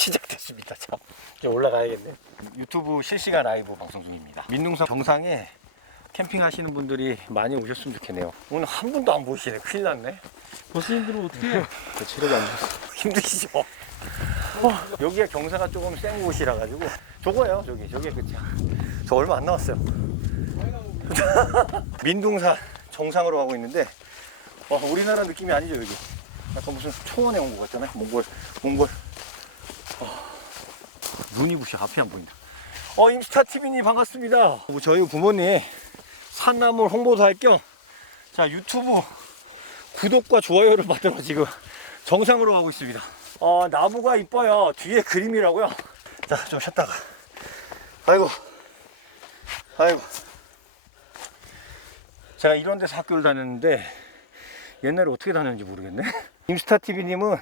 시작됐습니다. 자, 이제 올라가야겠네. 유튜브 실시간 라이브 방송 중입니다. 민둥산 정상에 캠핑 하시는 분들이 많이 오셨으면 좋겠네요. 오늘 한 분도 안 보이시네. 큰일 났네. 버스님들은 어떻게 해? 체력이 안 좋았어. 힘드시죠? 어, 여기가 경사가 조금 센 곳이라 가지고 저거예요. 저기 저기 끝이야. 저 얼마 안 남았어요. 민둥산 정상으로 가고 있는데 와, 우리나라 느낌이 아니죠 여기. 약간 무슨 초원에 온 것 같잖아요. 몽골 몽골. 어, 눈이 부셔 앞이 안 보인다. 어 인스타 TV님 반갑습니다. 저희 부모님 산나물 홍보도 할 겸 자 유튜브 구독과 좋아요를 받으러 지금 정상으로 가고 있습니다. 어, 나무가 이뻐요. 뒤에 그림이라고요. 자, 좀 쉬었다가. 아이고. 아이고. 제가 이런 데서 학교를 다녔는데 옛날에 어떻게 다녔는지 모르겠네. 임스타TV님은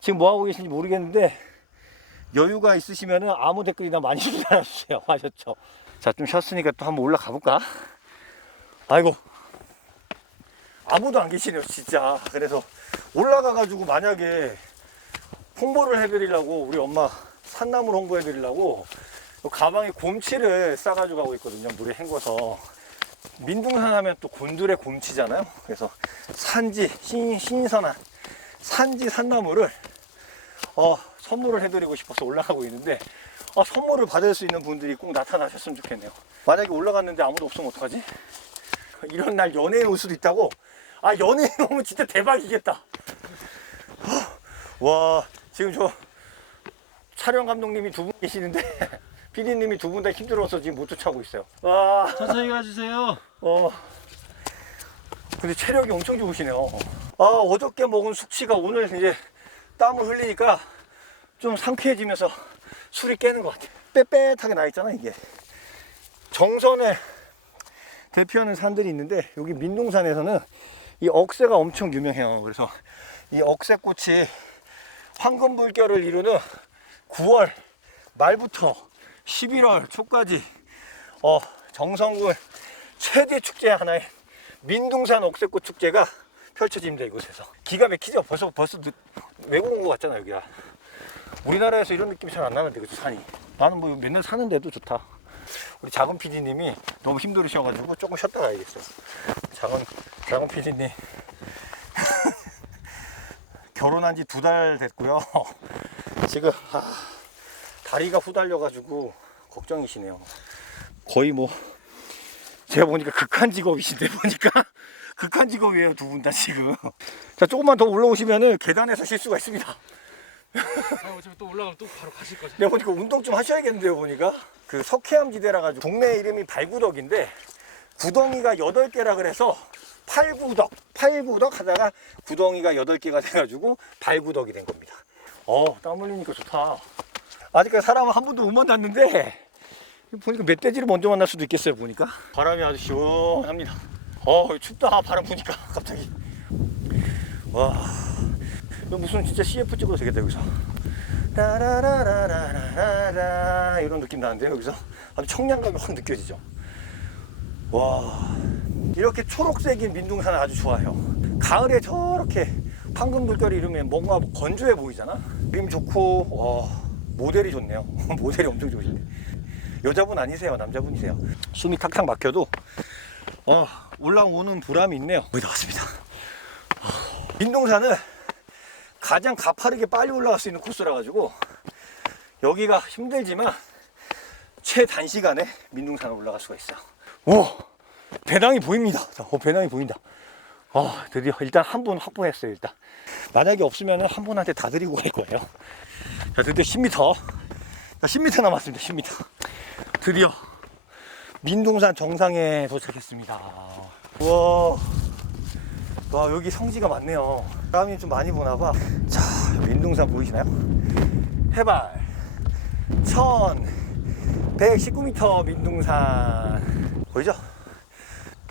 지금 뭐 하고 계신지 모르겠는데 여유가 있으시면 아무 댓글이나 많이 좀 달아주세요. 아셨죠? 자, 좀 쉬었으니까 또 한번 올라가 볼까? 아이고. 아무도 안 계시네요, 진짜. 그래서 올라가가지고 만약에 홍보를 해드리려고 우리 엄마 산나물 홍보해드리려고 가방에 곰치를 싸가지고 가고 있거든요. 물에 헹궈서. 민둥산 하면 또 곤드레 곰치잖아요. 그래서 산지, 신, 신선한 산지 산나물을 어, 선물을 해드리고 싶어서 올라가고 있는데 어, 선물을 받을 수 있는 분들이 꼭 나타나셨으면 좋겠네요. 만약에 올라갔는데 아무도 없으면 어떡하지? 이런 날 연예인 올 수도 있다고? 아 연예인 오면 진짜 대박이겠다. 와 지금 저 촬영 감독님이 두 분 계시는데 PD님이 두 분 다 힘들어서 지금 못 쫓아오고 있어요. 와, 천천히 가주세요. 어. 근데 체력이 엄청 좋으시네요. 아 어저께 먹은 숙취가 오늘 이제 땀을 흘리니까 좀 상쾌해지면서 술이 깨는 것 같아. 빽빽하게 나 있잖아 이게. 정선에 대표하는 산들이 있는데 여기 민둥산에서는 이 억새가 엄청 유명해요. 그래서 이 억새꽃이 황금 물결을 이루는 9월 말부터 11월 초까지 어, 정성군 최대 축제 하나의 민둥산 억새꽃 축제가 펼쳐집니다 이곳에서 기가 막히죠 벌써 벌써 늦- 외국 온 것 같잖아 여기가 우리나라에서 이런 느낌이 잘 안 나는데 그죠 산이? 나는 뭐 맨날 사는데도 좋다. 우리 작은 PD님이 너무 힘들으셔가지고 조금 쉬었다 가야겠어. 작은 작은 PD님. 결혼한 지 두 달 됐고요. 지금 아, 다리가 후달려가지고 걱정이시네요. 거의 뭐 제가 보니까 극한 직업이신데 보니까. 극한 직업이에요 두 분 다 지금. 자 조금만 더 올라오시면은 계단에서 쉴 수가 있습니다 아, 어차피 또 올라가면 또 바로 가실 거죠. 내가 보니까 운동 좀 하셔야겠는데요 보니까. 그 석회암 지대라 가지고 동네 이름이 발구덕인데 구덩이가 8개라 그래서 팔구덕 팔구덕 하다가 구덩이가 8개가 돼가지고 발구덕이 된 겁니다. 어 땀 흘리니까 좋다. 아직까지 사람은 한 번도 못 만났는데 보니까 멧돼지를 먼저 만날 수도 있겠어요 보니까. 바람이 아주 시원합니다. 어 춥다 바람 부니까 갑자기. 와 이거 무슨 진짜 CF 찍어도 되겠다 여기서. 라라라라라라라 이런 느낌 나는데 여기서. 아주 청량감이 확 느껴지죠. 와 이렇게 초록색인 민둥산 아주 좋아요. 가을에 저렇게 황금 물결이 이르면 뭔가 건조해 보이잖아? 그림 좋고 와 모델이 좋네요. 모델이 엄청 좋으신데. 여자분 아니세요? 남자분이세요? 숨이 탁탁 막혀도 어 올라오는 보람이 있네요. 거의 다 왔습니다. 민둥산은 가장 가파르게 빨리 올라갈 수 있는 코스라 가지고 여기가 힘들지만 최단시간에 민둥산을 올라갈 수가 있어요. 오 배낭이 보입니다. 오 배낭이 보인다. 아 드디어 일단 한 분 확보했어요 일단. 만약에 없으면 한 분한테 다 드리고 갈 거예요. 자 드디어 10m. 자, 10m 남았습니다. 10m. 드디어 민둥산 정상에 도착했습니다. 우와. 와 여기 성지가 많네요. 땀이 좀 많이 보나봐. 자 민둥산 보이시나요? 해발. 1119m 민둥산. 보이죠?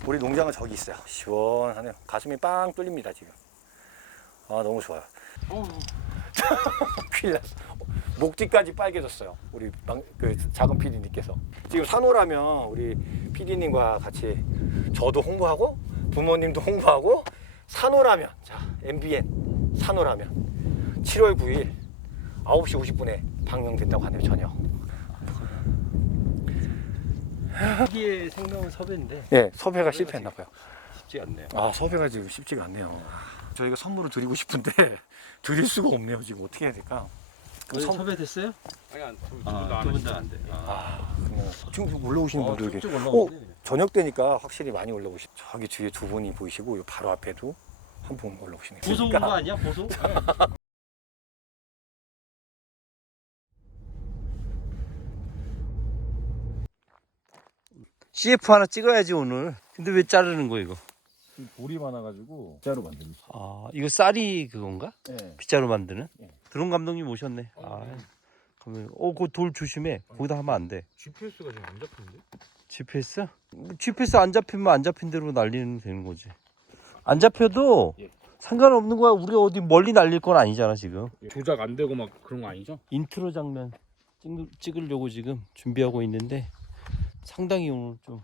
우리 농장은 저기 있어요. 시원하네요. 가슴이 빵 뚫립니다 지금. 아 너무 좋아요. 큰일 났어. 목뒤까지 빨개졌어요. 우리 막, 그 작은 PD님께서. 지금 산호라면 우리 PD님과 같이 저도 홍보하고 부모님도 홍보하고 산호라면 자 MBN 산호라면 7월 9일 9시 50분에 방영된다고 하네요 저녁. 이게 생명은 섭외인데 예, 섭외가 실패했나 봐요. 쉽지 않네요. 아 섭외가 지금 쉽지가 않네요. 저희가 선물을 드리고 싶은데 드릴 수가 없네요. 지금 어떻게 해야 될까? 그 선- 섭외됐어요? 아니 안 아, 두분다안 돼. 아, 아, 지금 올라오시는 어, 분들 이렇게 쭉쭉 올라오네. 저녁 때니까 확실히 많이 올라오시. 저기 뒤에 두 분이 보이시고 요 바로 앞에도 한 분 올라오시네요. 보소 온거 아니야? 보소? CF 하나 찍어야지 오늘. 근데 왜 자르는 거 이거? 볼이 많아가지고 빗자루 만들고 있어요. 아 이거 쌀이 그건가? 네. 빗자루 만드는? 네. 드론 감독님 오셨네. 아, 감독님. 어, 그 돌 조심해. 거기다 하면 안 돼. GPS가 지금 안 잡히는데? GPS? GPS 안 잡히면 안 잡힌 대로 날리면 되는 거지. 안 잡혀도 예. 상관없는 거야. 우리가 어디 멀리 날릴 건 아니잖아 지금. 조작 안 되고 막 그런 거 아니죠? 인트로 장면 찍, 찍으려고 지금 준비하고 있는데 상당히 오늘 좀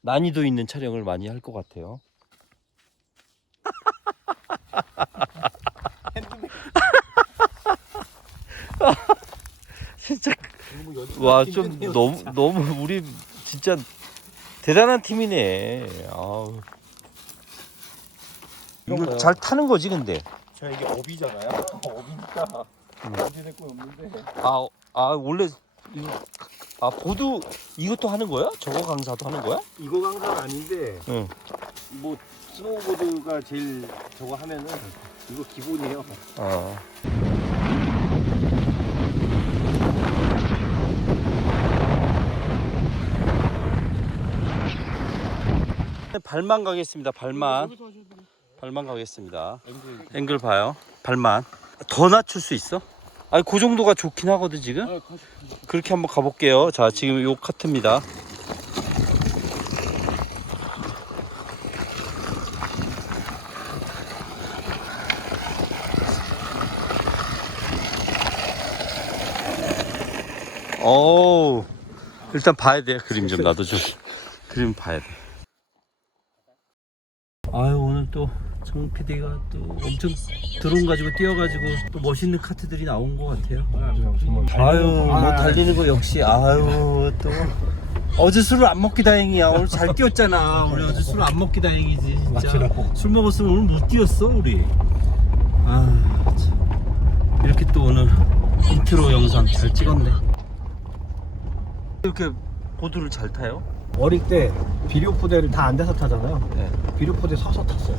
난이도 있는 촬영을 많이 할 것 같아요. 진짜 와 좀 너무 너무 우리 진짜 대단한 팀이네. 아우. 이거 잘 타는 거지 근데. 저 이게 업이잖아요. 업이니까 음. 어디낼 건 없는데. 아, 아 원래 이거 아 보드 이것도 하는 거야? 저거 강사도 하는 거야? 이거 강사는 아닌데 응. 뭐 스노우보드가 제일 저거 하면은 이거 기본이에요. 어. 발만 가겠습니다. 발만. 발만 가겠습니다. 앵글 봐요. 발만. 더 낮출 수 있어? 아니 그 정도가 좋긴 하거든 지금. 그렇게 한번 가볼게요. 자 지금 요 카트입니다. 어우 일단 봐야 돼 그림 좀 나도 좀 그림 봐야 돼 또 정 PD가 또 엄청 드론 가지고 뛰어가지고 또 멋있는 카트들이 나온 것 같아요. 아유 뭐 달리는 거 역시 아유 또. 어제 술을 안 먹기 다행이야. 오늘 잘 뛰었잖아. 우리 어제 술을 안 먹기 다행이지 진짜. 술 먹었으면 오늘 못 뛰었어 우리. 아 참. 이렇게 또 오늘 인트로 영상 잘 찍었네. 이렇게 보드를 잘 타요? 어릴 때 비료포대를 다 앉아서 타잖아요. 네. 비료포대 서서 탔어요.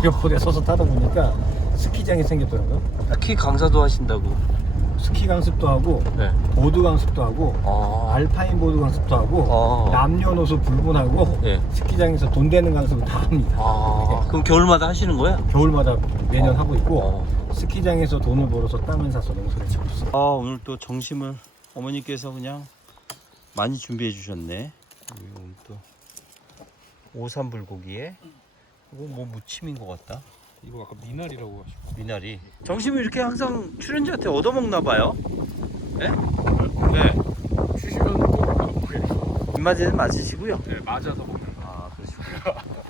비료포대 서서 타다 보니까 스키장이 생겼더라고요. 아, 키 강사도 하신다고 스키 강습도 하고 네. 보드 강습도 하고 아, 알파인 보드 강습도 하고 아. 남녀노소 불문하고 네. 스키장에서 돈 되는 강습을 다 합니다. 아, 그럼 겨울마다 하시는 거야? 겨울마다 매년 어. 하고 있고 어. 스키장에서 돈을 벌어서 땅을 사서 농사를 짓고 있어요. 아, 오늘 또 점심을 어머니께서 그냥 많이 준비해 주셨네. 오늘 또 오삼 불고기에 이거 뭐 무침인 것 같다. 이거 아까 미나리라고 하시고 미나리. 점심을 이렇게 항상 출연자한테 얻어먹나 봐요. 네? 네. 주시면 꼭 먹어요. 입맛에는 맞으시고요. 네, 맞아서 먹는 거. 아, 그러시구나.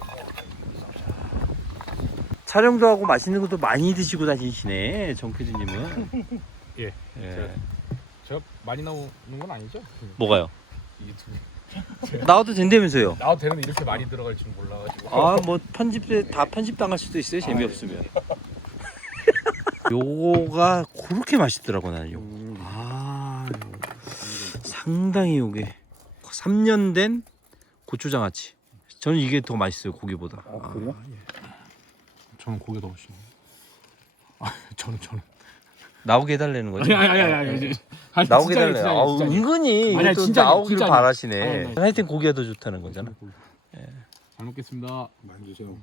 촬영도 하고 맛있는 것도 많이 드시고 다니시네, 정 PD님은. 예. 예. 제가 많이 나오는 건 아니죠? 뭐가요? 이 두. 나와도 된다면서요? 나도 되는데 이렇게 많이 들어갈 줄 몰라가지고. 아, 뭐 편집에 다 편집 당할 수도 있어요, 재미없으면. 요거가 그렇게 맛있더라고 나는 요. 아, 요거. 상당히 요게 3년 된 고추장아찌. 저는 이게 더 맛있어요 고기보다. 아, 그래요? 저는 고기 더 맛있네. 아, 저는 저는. 나오게 해달라는 거죠? 아니 아니 아니 아니. 아니, 아니 나오게 해달래요. 진짜예요, 아우, 진짜예요. 은근히 아니, 이것도 진짜요, 나오기를 진짜요. 바라시네. 아니, 아니. 하여튼 고기가 더 좋다는 거잖아. 잘 먹겠습니다. 많이 주세요.